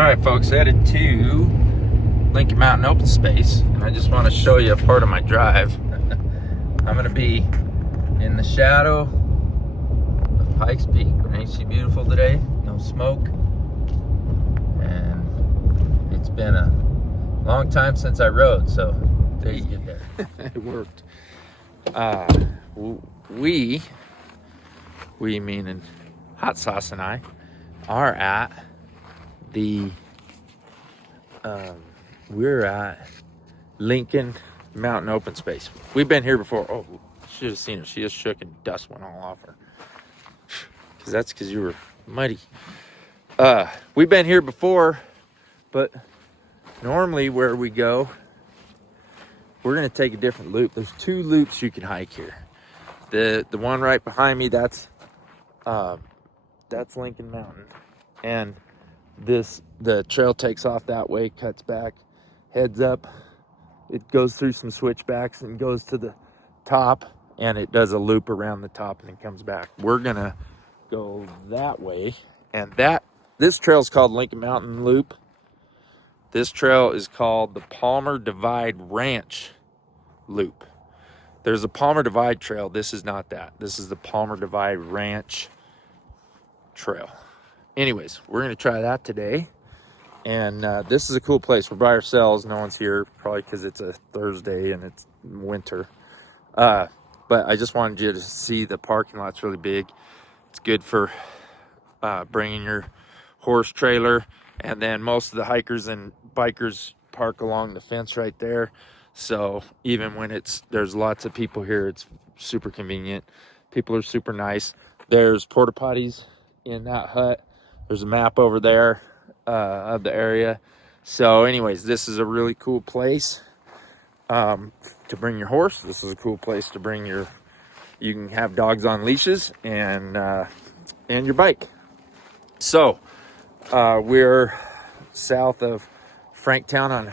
Alright folks, headed to Lincoln Mountain Open Space, and I just want to show you a part of my drive. I'm going to be in the shadow of Pikes Peak, but ain't she beautiful today? No smoke, and it's been a long time since I rode, so there you get there. It worked. We meaning Hot Sauce and I, are at the we're at Lincoln Mountain Open Space. We've been here before. Oh, should have seen her. She just shook and dust went all off her. Because you were muddy. We've been here before, but normally where we go, we're gonna take a different loop. There's two loops you can hike here. The one right behind me, that's Lincoln Mountain, and the trail takes off that way, cuts back, heads up. It goes through some switchbacks and goes to the top, and it does a loop around the top and then comes back. We're gonna go that way, and this trail is called Lincoln Mountain Loop. This trail is called the Palmer Divide Ranch Loop. There's a Palmer Divide trail. This is not that. This is the Palmer Divide Ranch trail. Anyways, we're going to try that today. And this is a cool place. We're by ourselves. No one's here, probably because it's a Thursday and it's winter. But I just wanted you to see the parking lot's really big. It's good for bringing your horse trailer. And then most of the hikers and bikers park along the fence right there. So even when there's lots of people here, it's super convenient. People are super nice. There's porta potties in that hut. There's a map over there of the area. So anyways, this is a really cool place to bring your horse. This is a cool place to bring you can have dogs on leashes and your bike. So we're south of Franktown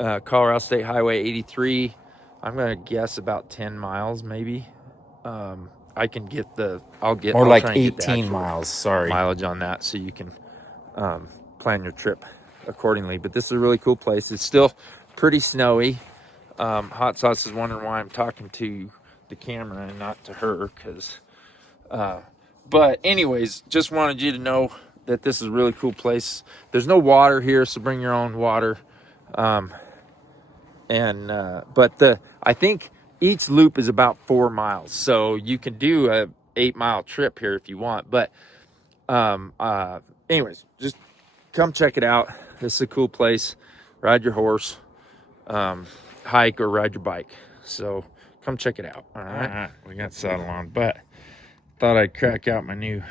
on Colorado State Highway 83. I'm gonna guess about 10 miles maybe. I can get I'll like try and get 18 miles, sorry. Mileage on that, so you can plan your trip accordingly. But this is a really cool place. It's still pretty snowy. Hot Sauce is wondering why I'm talking to the camera and not to her, but anyways, just wanted you to know that this is a really cool place. There's no water here, so bring your own water. But I think each loop is about 4 miles, so you can do a 8-mile trip here if you want. But anyways, just come check it out. This is a cool place. Ride your horse, hike, or ride your bike. So come check it out. All right, we got saddle on, but thought I'd crack out my new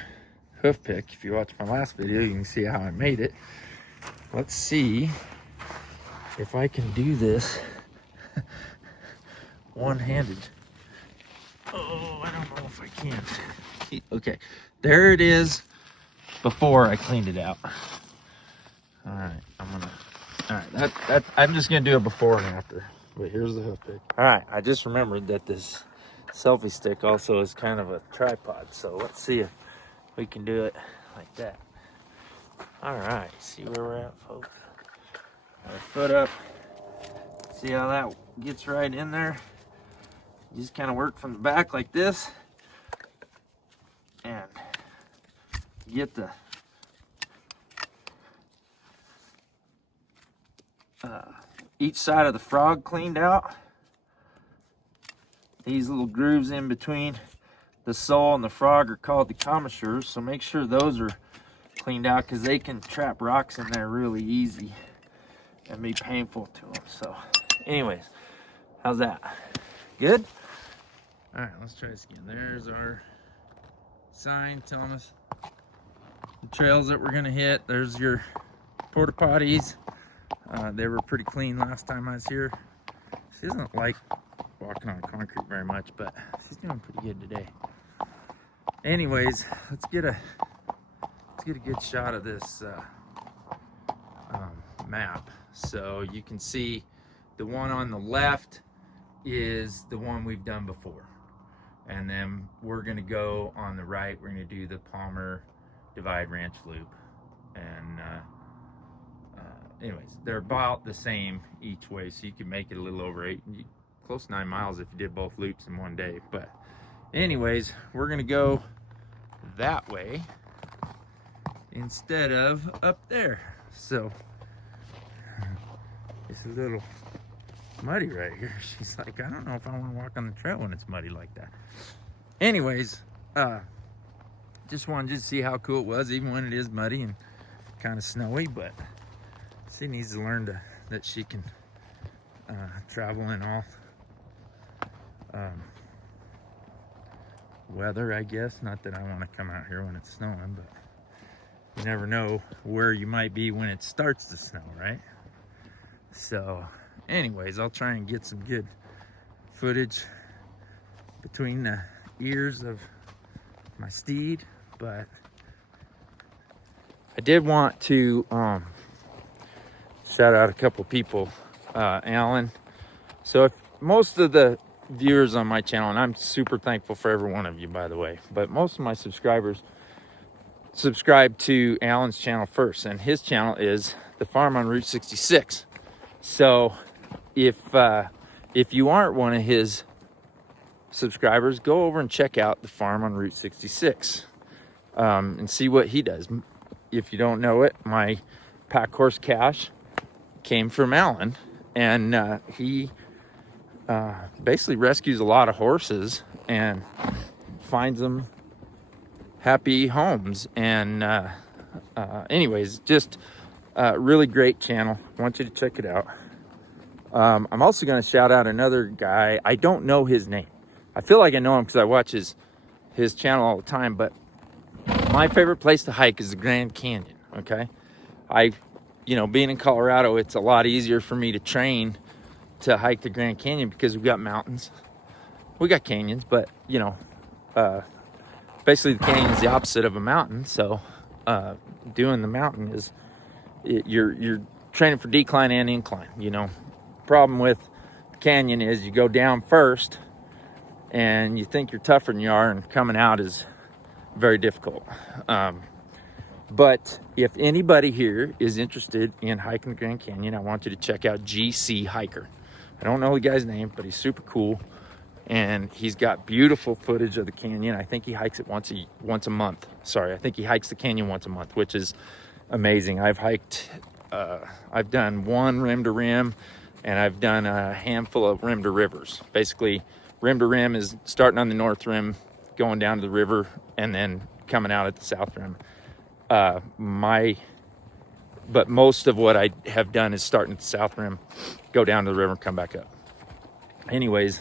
hoof pick. If you watched my last video, you can see how I made it. Let's see if I can do this one-handed. Oh, I don't know if I can. Okay, there it is before I cleaned it out. All right, I'm just gonna do a before and after. But here's the hoof pick. All right, I just remembered that this selfie stick also is kind of a tripod, so let's see if we can do it like that. All right, see where we're at, folks. Got our foot up. See how that gets right in there? You just kind of work from the back like this, and get the each side of the frog cleaned out. These little grooves in between the sole and the frog are called the commissures, so make sure those are cleaned out, because they can trap rocks in there really easy and be painful to them. So anyways, how's that? Good? All right, let's try this again. There's our sign telling us the trails that we're gonna hit. There's your porta potties. They were pretty clean last time I was here. She doesn't like walking on concrete very much, but she's doing pretty good today. Anyways, let's get a good shot of this map. So you can see the one on the left is the one we've done before, and then we're going to go on the right. We're going to do the Palmer Divide Ranch Loop, and anyways, they're about the same each way, so you can make it a little over close to 9 miles if you did both loops in one day. But anyways, we're gonna go that way instead of up there. So it's a little muddy right here. She's like, I don't know if I want to walk on the trail when it's muddy like that. Anyways, just wanted to see how cool it was, even when it is muddy and kind of snowy. But she needs to learn that she can travel in all weather, I guess. Not that I want to come out here when it's snowing, but you never know where you might be when it starts to snow, right? So anyways, I'll try and get some good footage between the ears of my steed. But I did want to shout out a couple people. Alan, so if most of the viewers on my channel, and I'm super thankful for every one of you, by the way, but most of my subscribers subscribe to Alan's channel first, and his channel is The Farm on Route 66. So if you aren't one of his subscribers, go over and check out The Farm on Route 66 and see what he does. If you don't know it, my pack horse Cash came from Alan, and he basically rescues a lot of horses and finds them happy homes. And anyways, just really great channel. I want you to check it out. I'm also going to shout out another guy. I don't know his name. I feel like I know him because I watch his channel all the time, but my favorite place to hike is the Grand Canyon. Okay, being in Colorado, it's a lot easier for me to train to hike the Grand Canyon because we've got mountains. We got canyons, but basically the canyon is the opposite of a mountain. So doing the mountain is you're training for decline and incline. Problem with the canyon is you go down first and you think you're tougher than you are, and coming out is very difficult. But if anybody here is interested in hiking the Grand Canyon, I want you to check out GC Hiker. I don't know the guy's name, but he's super cool, and he's got beautiful footage of the canyon. I think he hikes it once a month. Sorry, I think he hikes the canyon once a month, which is amazing. I've done one rim to rim, and I've done a handful of rim to rivers. Basically, rim to rim is starting on the north rim, going down to the river, and then coming out at the south rim. But most of what I have done is starting at the south rim, go down to the river, and come back up. Anyways,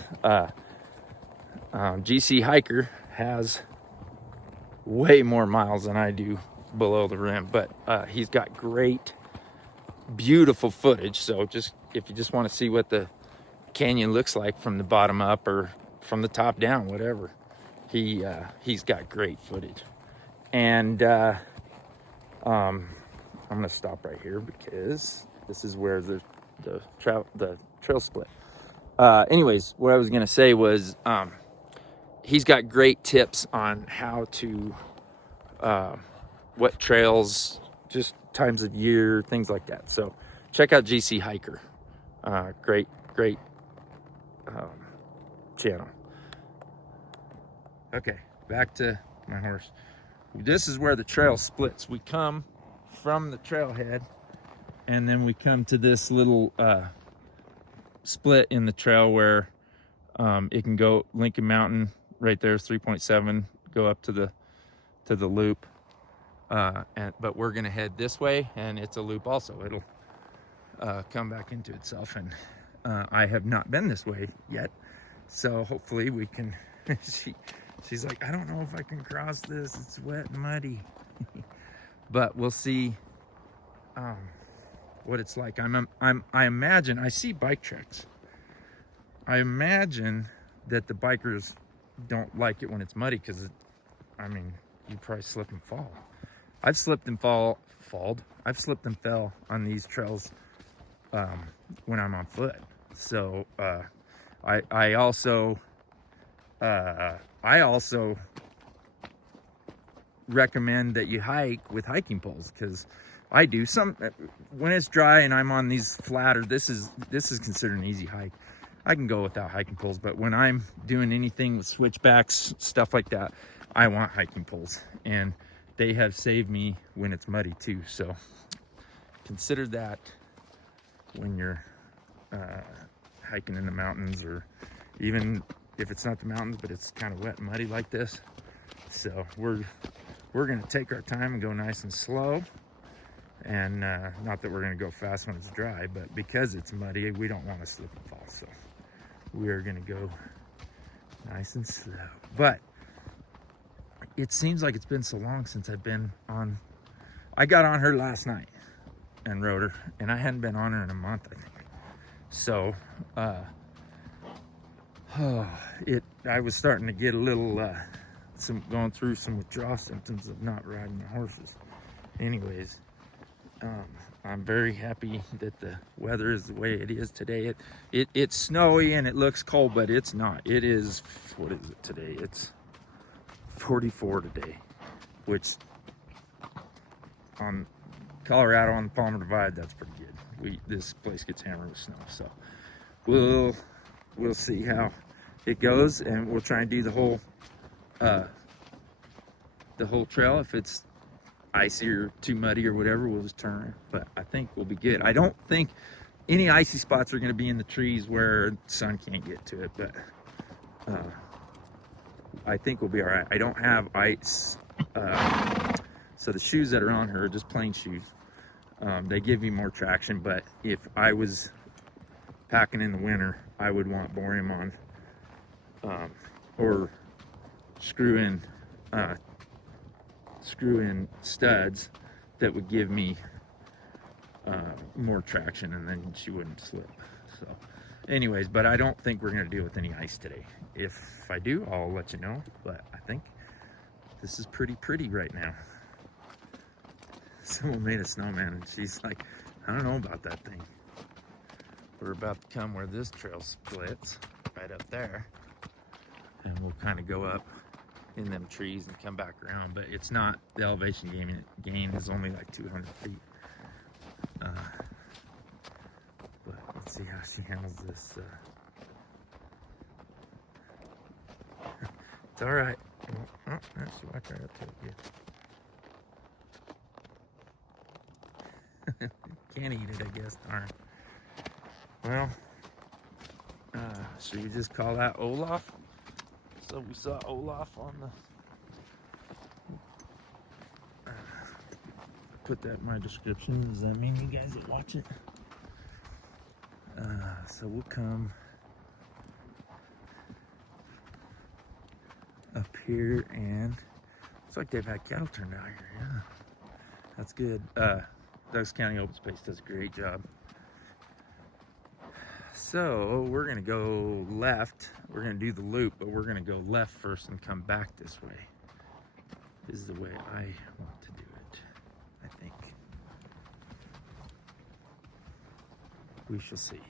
GC Hiker has way more miles than I do below the rim, but he's got great, beautiful footage. So if you just want to see what the canyon looks like from the bottom up or from the top down, whatever, he's got great footage. And I'm gonna stop right here because this is where the trail split. Anyways, what I was gonna say was he's got great tips on how to what trails, just times of year, things like that. So check out GC Hiker. Great channel. Okay, back to my horse. This is where the trail splits. We come from the trailhead, and then we come to this little split in the trail where it can go Lincoln Mountain right there, 3.7, go up to the loop. But we're gonna head this way, and it's a loop also. It'll come back into itself, and I have not been this way yet, so hopefully we can. She's like, I don't know if I can cross this. It's wet and muddy. But we'll see what it's like. I imagine, I see bike tracks. I imagine that the bikers don't like it when it's muddy because, you probably slip and fall. I've slipped and I've slipped and fell on these trails when I'm on foot. So I also recommend that you hike with hiking poles, because I do some when it's dry and I'm on these flatter. This is considered an easy hike. I can go without hiking poles, but when I'm doing anything with switchbacks, stuff like that, I want hiking poles, and they have saved me when it's muddy too. So consider that when you're hiking in the mountains, or even if it's not the mountains, but it's kind of wet and muddy like this. So we're gonna take our time and go nice and slow. And not that we're going to go fast when it's dry, but because it's muddy, we don't want to slip and fall. So we are going to go nice and slow. But it seems like it's been so long since I've been on. I got on her last night and rode her, and I hadn't been on her in a month, I think. So I was starting to get a little going through some withdrawal symptoms of not riding the horses. Anyways, I'm very happy that the weather is the way it is today. It's snowy and it looks cold, but it's not. It is, what is it today? It's 44 today, which on Colorado on the Palmer Divide, that's pretty good. This place gets hammered with snow, so we'll see how it goes, and we'll try and do the whole trail. If it's icy or too muddy or whatever, we'll just turn it, but I think we'll be good. I don't think any icy spots are going to be in the trees where the sun can't get to it, but I think we'll be all right. I don't have ice, so the shoes that are on her are just plain shoes. They give you more traction, but if I was packing in the winter, I would want borium on, or screw in studs that would give me more traction, and then she wouldn't slip. So anyways, but I don't think we're going to deal with any ice today. If I do, I'll let you know, but I think this is pretty right now. Someone made a snowman, and she's like, I don't know about that thing. We're about to come where this trail splits, right up there, and we'll kind of go up in them trees and come back around, but it's not, the elevation gain is only like 200 feet. But let's see how she handles this. It's all right. Oh, she walked right up to it. Good. Can't eat it, I guess. Darn. Well, should we just call that Olaf? So we saw Olaf on the. Put that in my description. Does that mean you guys will watch it? So we'll come up here, and looks like they've had cattle turned out here. Yeah, that's good. Douglas County Open Space does a great job. So we're gonna go left. We're gonna do the loop, but we're gonna go left first and come back this way. This is the way I want to do it, I think. We shall see.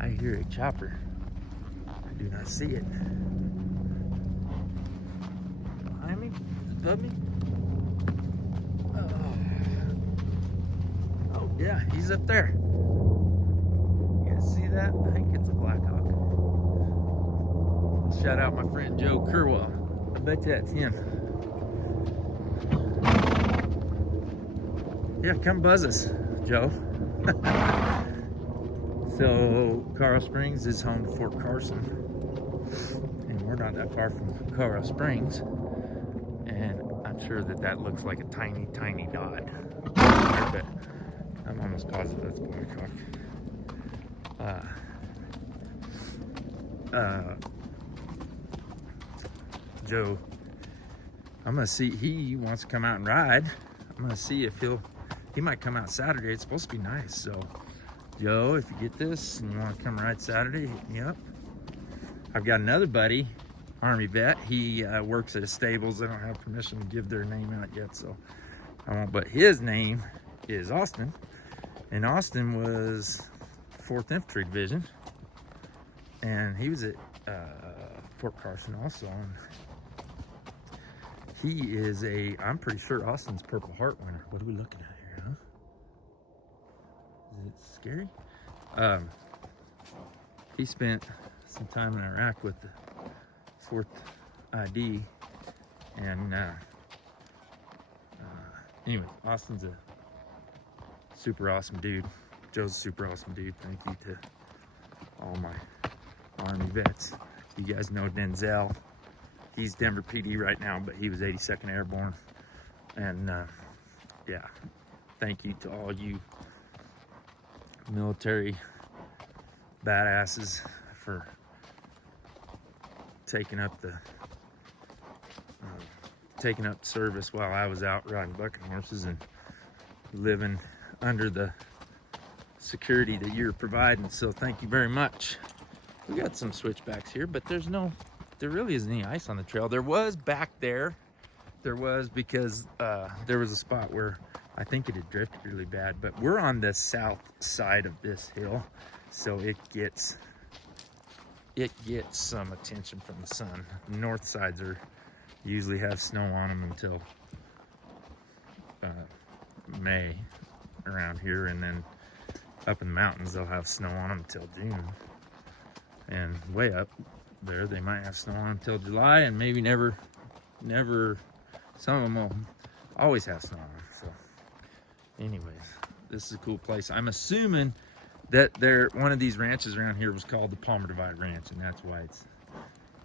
I hear a chopper. I do not see it. Behind me? Above me? Oh, yeah, he's up there. You guys see that? I think it's a Blackhawk. Shout out my friend Joe Kerwell. I bet that's him. Yeah, come buzz us, Joe. So Coral Springs is home to Fort Carson, and we're not that far from Coral Springs, and I'm sure that looks like a tiny dot, but I'm almost positive that's Blackhawk. Joe, I'm gonna see, he wants to come out and ride. I'm gonna see if he might come out Saturday. It's supposed to be nice. So Joe, if you get this and you want to come ride Saturday, hit me up. I've got another buddy, Army vet. He works at a stables. They don't have permission to give their name out yet, so I won't. But his name is Austin, and Austin was 4th Infantry Division, and he was at Fort Carson also. And He is I'm pretty sure Austin's Purple Heart winner. What are we looking at here, huh? Is it scary? He spent some time in Iraq with the 4th ID, and anyway, Austin's a super awesome dude. Joe's a super awesome dude. Thank you to all my Army vets. You guys know Denzel. He's Denver PD right now, but he was 82nd Airborne. And yeah, thank you to all you military badasses for taking up service while I was out riding bucking horses and living under the security that you're providing. So thank you very much. We got some switchbacks here, but there really isn't any ice on the trail. There was back there. There was, because there was a spot where I think it had drifted really bad, but we're on the south side of this hill, so it gets some attention from the sun. The north sides usually have snow on them until May around here, and then up in the mountains they'll have snow on them until June, and way up there they might have snow on them until July, and maybe never. Some of them will always have snow on them. So anyways, this is a cool place. I'm assuming that one of these ranches around here was called the Palmer Divide Ranch, and that's why it's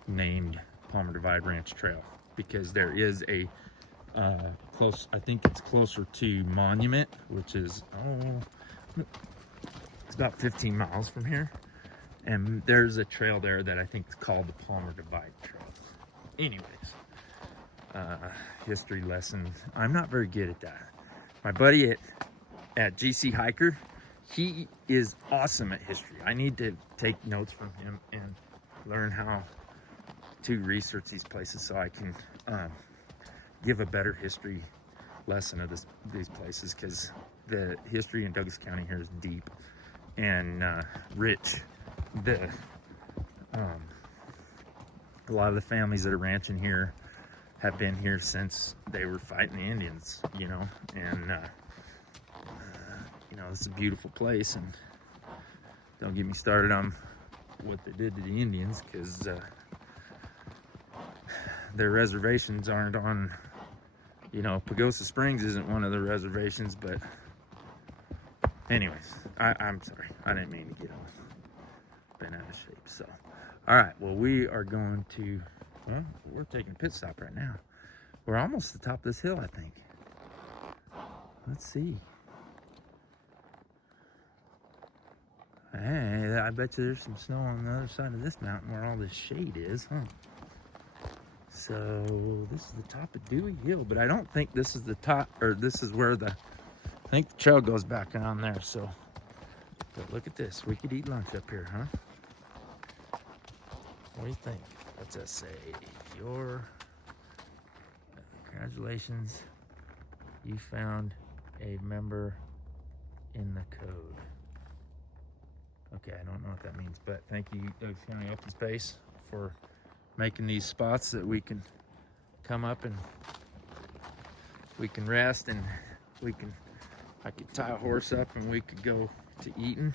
named Palmer Divide Ranch Trail, because there is a I think it's closer to Monument, which is it's about 15 miles from here, and there's a trail there that I think is called the Palmer Divide Trail. Anyways, history lesson. I'm not very good at that. My buddy at GC Hiker, he is awesome at history. I need to take notes from him and learn how to research these places so I can give a better history lesson of these places, because the history in Douglas County here is deep and rich. A lot of the families that are ranching here have been here since they were fighting the Indians, you know, and you know, it's a beautiful place. And don't get me started on what they did to the Indians, because their reservations aren't on, you know, Pagosa Springs isn't one of the reservations. But anyways, I'm sorry, I didn't mean to get all bent out of shape. So all right, well, we are going to, well, we're taking a pit stop right now. We're almost at the top of this hill, I think. Let's see. Hey, I bet you there's some snow on the other side of this mountain where all this shade is, huh? So this is the top of Dewey Hill, but I don't think this is the top, or this is where I think the trail goes back around there. So, but look at this. We could eat lunch up here, huh? What do you think? What's that say? Congratulations, you found a member in the code. Okay, I don't know what that means, but thank you, Douglas County Open Space, for making these spots that we can come up and we can rest, and I could tie a horse up and we could go to eating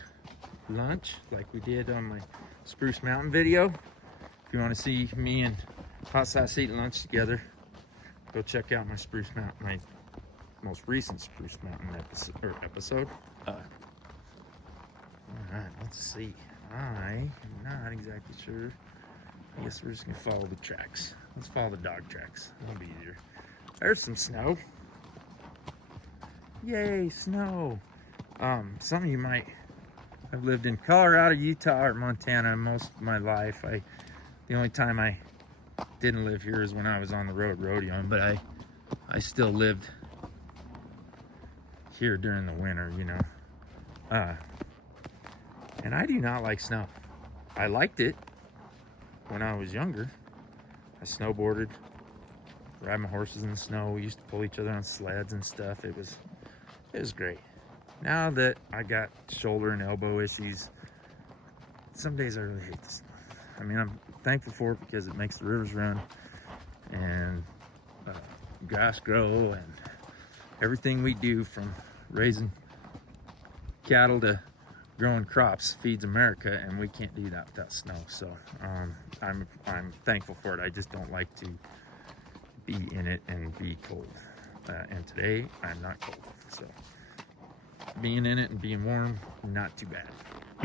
lunch like we did on my Spruce Mountain video. If you want to see me and Hot Sauce eating lunch together, go check out my Spruce Mountain, my most recent Spruce Mountain episode. All right, let's see. I'm not exactly sure. I guess we're just gonna follow the tracks. Let's follow the dog tracks. That'll be easier. There's some snow. Yay, snow. Some of you might have lived in Colorado, Utah, or Montana most of my life. The only time I didn't live here is when I was on the road rodeoing, but I still lived here during the winter, you know. And I do not like snow. I liked it when I was younger. I snowboarded, ride my horses in the snow. We used to pull each other on sleds and stuff. It was great. Now that I got shoulder and elbow issues, some days I really hate the snow. I mean, I'm thankful for it because it makes the rivers run, and grass grow, and everything we do from raising cattle to growing crops feeds America, and we can't do that without snow. So I'm thankful for it. I just don't like to be in it and be cold. And today I'm not cold, so being in it and being warm, not too bad.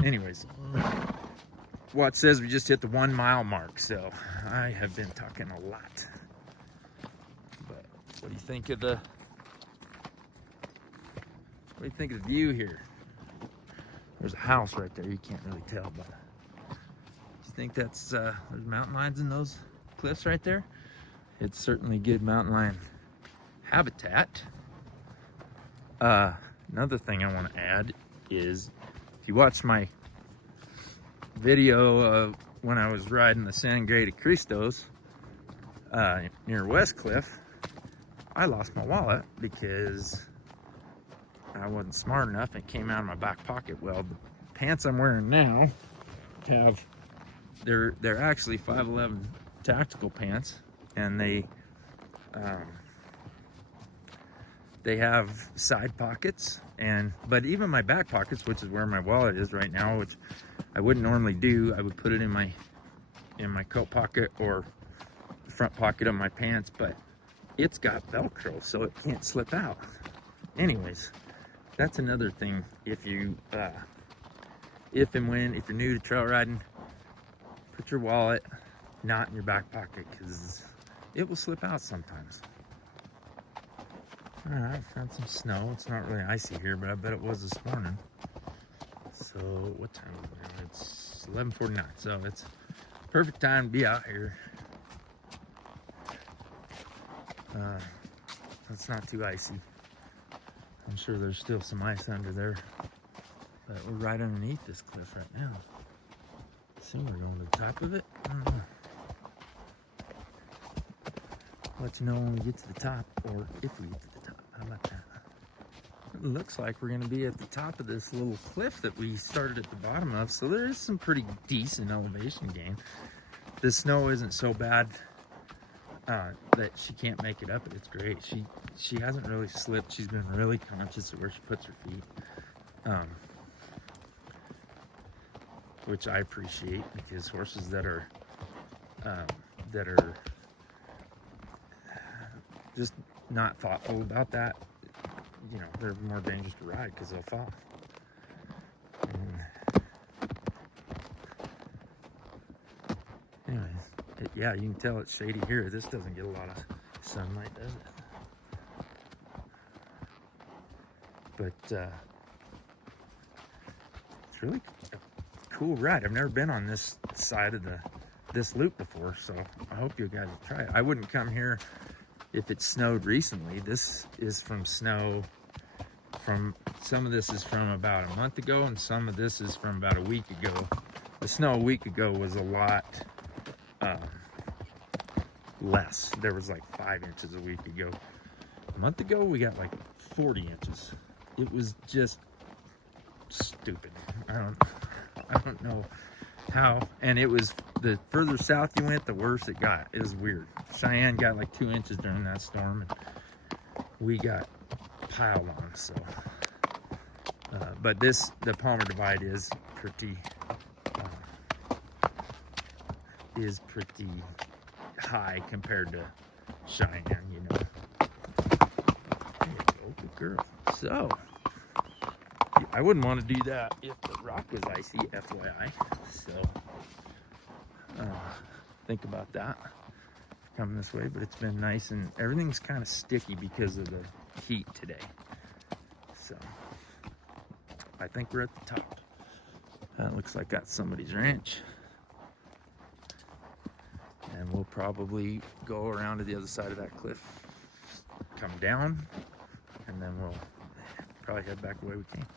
Anyways, Watch says we just hit the 1 mile mark, so I have been talking a lot. But what do you think of the view here? There's a house right there. You can't really tell, but do you think that's there's mountain lions in those cliffs right there? It's certainly good mountain lion habitat. Another thing I want to add is, if you watch my video of when I was riding the Sangre de Cristos near West Cliff, I lost my wallet because I wasn't smart enough. It came out of my back pocket. Well, the pants I'm wearing now they're actually 5'11" tactical pants, and they have side pockets, but even my back pockets, which is where my wallet is right now, which I wouldn't normally do. I would put it in my coat pocket or the front pocket of my pants, but it's got Velcro, so it can't slip out. Anyways, that's another thing. If you're new to trail riding, put your wallet not in your back pocket, because it will slip out sometimes. All right, found some snow. It's not really icy here, but I bet it was this morning. So what time is it now? It's 11:49, so it's perfect time to be out here. It's not too icy. I'm sure there's still some ice under there, but we're right underneath this cliff right now. Soon we're going to the top of it. I don't know. I'll let you know when we get to the top, or if we get to the top. How about that? It looks like we're going to be at the top of this little cliff that we started at the bottom of, so there is some pretty decent elevation gain. The snow isn't so bad that she can't make it up. It's great. She hasn't really slipped. She's been really conscious of where she puts her feet, which I appreciate, because horses that are just not thoughtful about that, you know, they're more dangerous to ride because they'll fall. Anyways, yeah, you can tell it's shady here. This doesn't get a lot of sunlight, does it? But it's really a cool ride. I've never been on this side of this loop before, so I hope you guys will try it. I wouldn't come here if it snowed recently. This is from snow some of this is from about a month ago, and some of this is from about a week ago. The snow a week ago was a lot less. There was like 5 inches a week ago. A month ago we got like 40 inches. It was just stupid. I don't know how. And it was, the further south you went, the worse it got. It was weird. Cheyenne got like 2 inches during that storm, and we got piled on. So but the Palmer Divide is pretty high compared to Cheyenne, you know. There you go, good girl. So I wouldn't want to do that if the rock was icy, FYI. So think about that coming this way. But it's been nice, and everything's kind of sticky because of the heat today. So I think we're at the top. That looks like that's somebody's ranch. And we'll probably go around to the other side of that cliff, come down, and then we'll probably head back the way we came.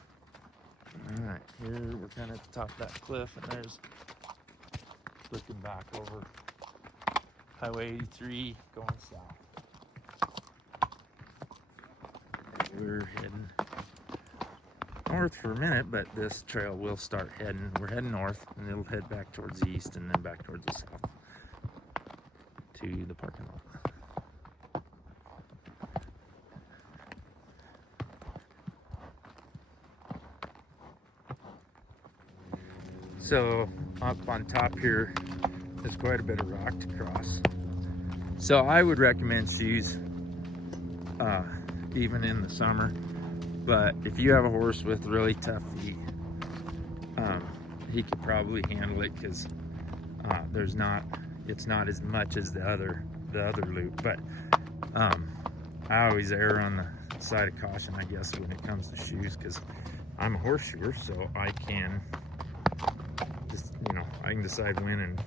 All right, here we're kind of at the top of that cliff, and there's, looking back over Highway 83 going south. We're heading north for a minute, but this trail will start heading. We're heading north, and it'll head back towards the east, and then back towards the south to the parking lot. So up on top here, there's quite a bit of rock to cross. So I would recommend shoes, even in the summer. But if you have a horse with really tough feet, he could probably handle it, because it's not as much as the other loop. But I always err on the side of caution, I guess, when it comes to shoes, because I'm a horseshoer, so I can just, I can decide when, and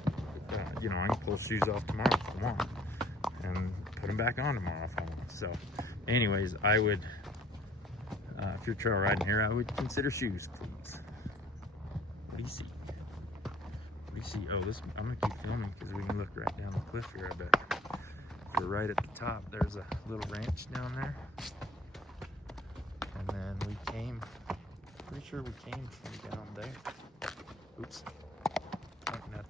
I can pull shoes off tomorrow if I want, and put them back on tomorrow if I want. So anyways, I would, if you're trail riding here, I would consider shoes, please. What do you see? What do you see? Oh, I'm gonna keep filming because we can look right down the cliff here, I bet. If you're right at the top, there's a little ranch down there. And then pretty sure we came from down there. Oops. Pointing at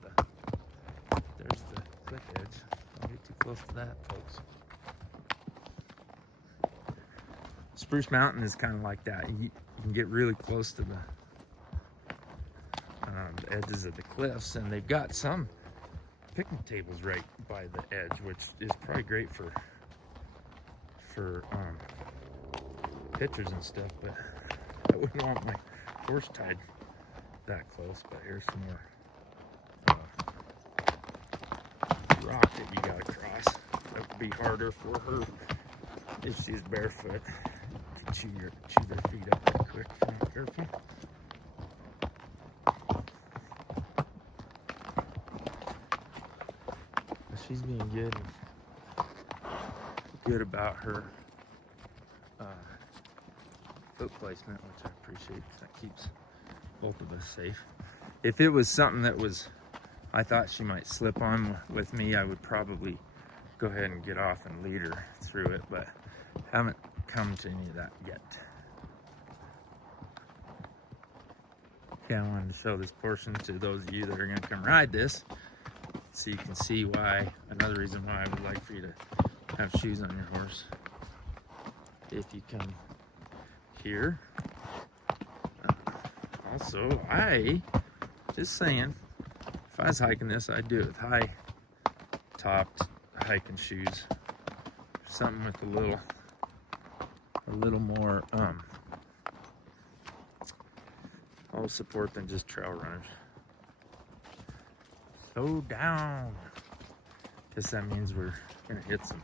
there's the cliff edge. Don't get too close to that, folks. Spruce Mountain is kind of like that. You can get really close to the edges of the cliffs, and they've got some picnic tables right by the edge, which is probably great for pictures and stuff, but I wouldn't want my horse tied that close. But here's some more rock that you gotta cross. That would be harder for her if she's barefoot. You can chew their feet up real quick if you're not careful. But she's being good about her foot placement, which I appreciate, because that keeps both of us safe. If it was something that I thought she might slip on with me, I would probably go ahead and get off and lead her through it, but haven't come to any of that yet. Yeah, I wanted to show this portion to those of you that are going to come ride this, so you can see why, another reason why I would like for you to have shoes on your horse. If you come here. Also, just saying, if I was hiking this, I'd do it with high-topped hiking shoes. Something with a little more support than just trail runners. So down. Guess that means we're gonna hit some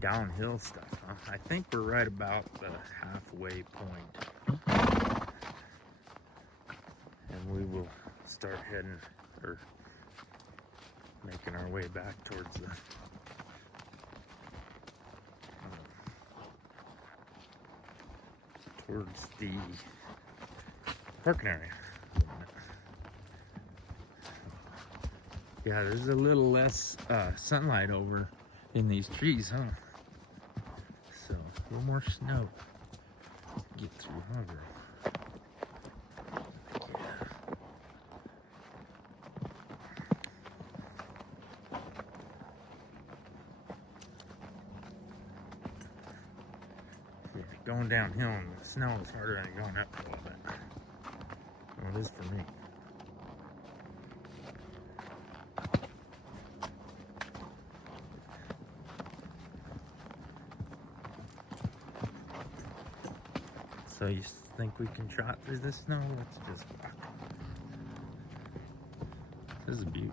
downhill stuff, huh? I think we're right about the halfway point. And we will start heading, or making our way back towards the parking area. Yeah, there's a little less sunlight over in these trees, huh? So a little more snow to get through, huh, girl? Yeah, going downhill in the snow is harder than going up a little bit. Well, it is for me. So you think we can trot through the snow? Let's just walk.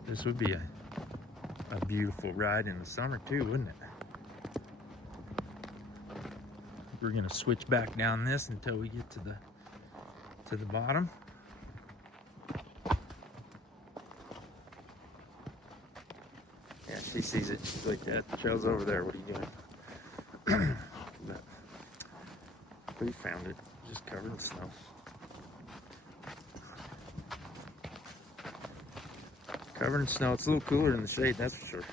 This would be a beautiful ride in the summer too, wouldn't it? We're gonna switch back down this until we get to the bottom. Yeah, she sees it. She's like, "Dad, the trail's over there. What are you doing?" But we found it, just covered in snow. Covered in snow. It's a little cooler in the shade, that's for sure.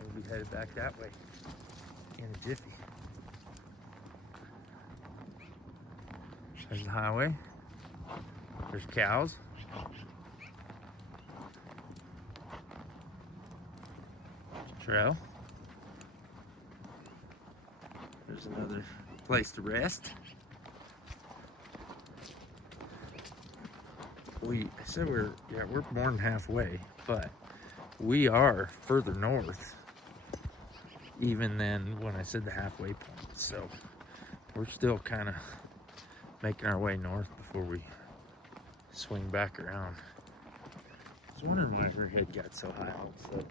We'll be headed back that way in a jiffy. There's the highway. There's cows. Trail. There's another place to rest. I said we're more than halfway, but we are further north even than when I said the halfway point. So we're still kind of making our way north before we swing back around. I was wondering why her head got so high all of a sudden.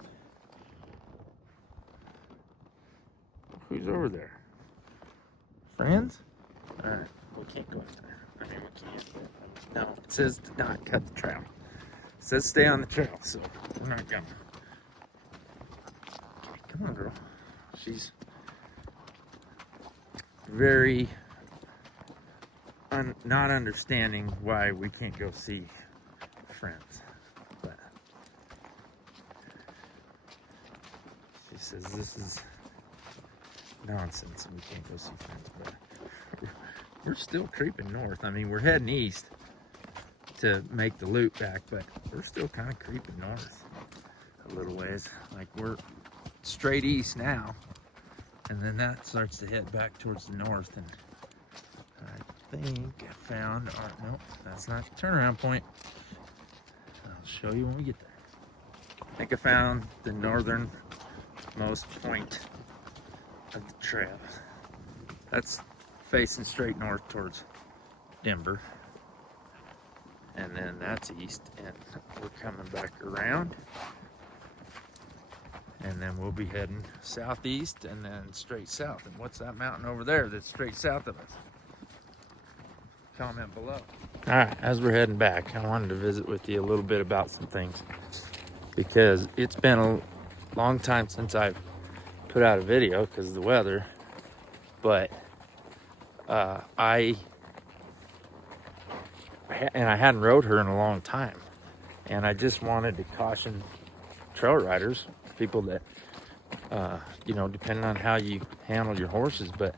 Who's over there? Friends? Alright, we can't go in there. I mean, we can't. No, it says to not cut the trail. It says stay on the trail, so we're not going. Okay, come on, girl. She's very not understanding why we can't go see friends. But she says this is nonsense and we can't go see friends. But we're still creeping north. I mean, we're heading east to make the loop back, but we're still kind of creeping north a little ways. Like, we're straight east now, and then that starts to head back towards the north. And I think I found nope, that's not the turnaround point. I'll show you when we get there. I think I found the northernmost point of the trail. That's facing straight north towards Denver, and then that's east, and we're coming back around, and then we'll be heading southeast and then straight south. And what's that mountain over there that's straight south of us? Comment below. All right, as we're heading back, I wanted to visit with you a little bit about some things, because it's been a long time since I've put out a video because of the weather, but I hadn't rode her in a long time, and I just wanted to caution trail riders, people that you know, depending on how you handle your horses. But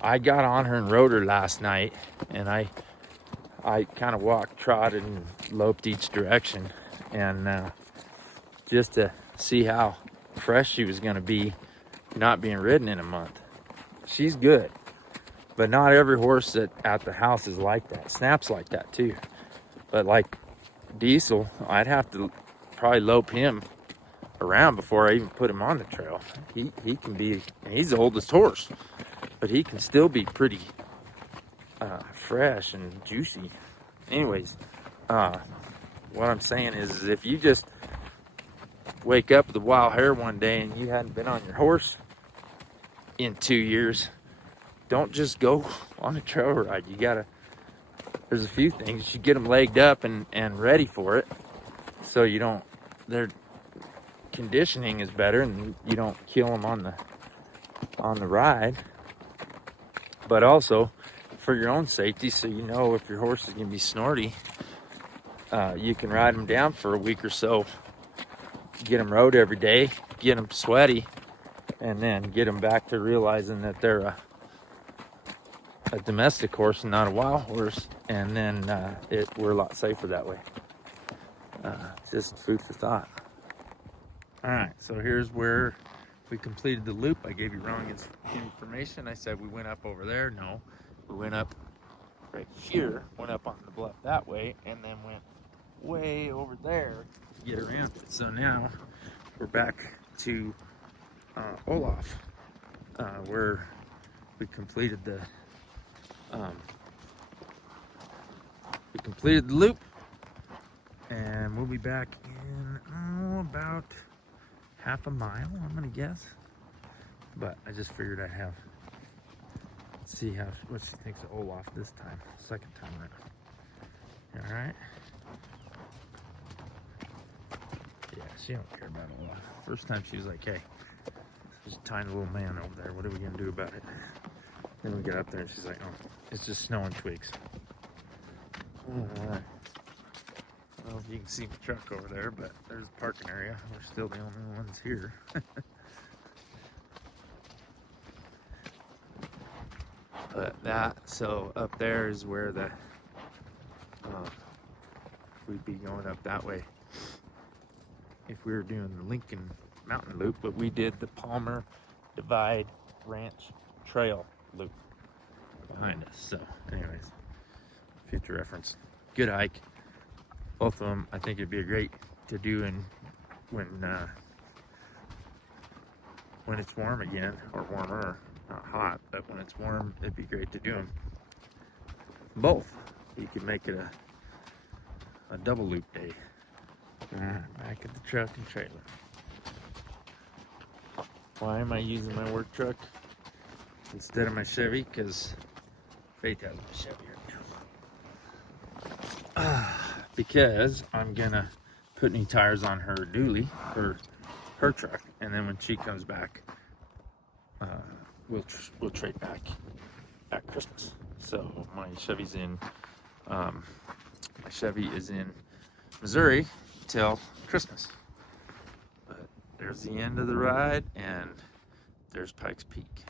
I got on her and rode her last night, and I kind of walked, trotted, and loped each direction, and just to see how fresh she was going to be not being ridden in a month. She's good, but not every horse that at the house is like that. Snap's like that too, but like Diesel, I'd have to probably lope him around before I even put him on the trail. He can be, he's the oldest horse, but he can still be pretty fresh and juicy. Anyways, what I'm saying is if you just wake up with a wild hair one day and you hadn't been on your horse in 2 years, don't just go on a trail ride. You gotta, there's a few things. You get them legged up and ready for it, so you don't, their conditioning is better and you don't kill them on the ride. But also for your own safety, so you know if your horse is gonna be snorty, you can ride them down for a week or so, get them rode every day, get them sweaty, and then get them back to realizing that they're a domestic horse and not a wild horse, and then we're a lot safer that way. Just food for thought. All right, so here's where we completed the loop. I gave you wrong information. I said we went up over there. No, we went up right here, went up on the bluff that way, and then went way over there to get around it. So now we're back to Olaf, where we completed the loop, and we'll be back in about half a mile, I'm gonna guess. But I just figured I'd see what she thinks of Olaf this time, second time around. All right. Yeah, she don't care about Olaf. First time she was like, hey, there's a tiny little man over there. What are we gonna do about it? Then we get up there and she's like, oh, it's just snow and twigs. Alright. I don't know if you can see the truck over there, but there's a parking area. We're still the only ones here. But so up there is where we'd be going up that way if we were doing the Lincoln Mountain Loop, but we did the Palmer Divide Ranch Trail Loop. behind us. So anyways, future reference. Good hike. Both of them, I think it'd be great to do when it's warm again, or warmer, not hot, but when it's warm, it'd be great to do them both. You could make it a double loop day. Back at the truck and trailer. Why am I using my work truck instead of my Chevy? Because Faith has my Chevy right now. Because I'm gonna put new tires on her dually for her truck, and then when she comes back, we'll trade back at Christmas. So my Chevy is in Missouri till Christmas. But there's the end of the ride, and there's Pikes Peak.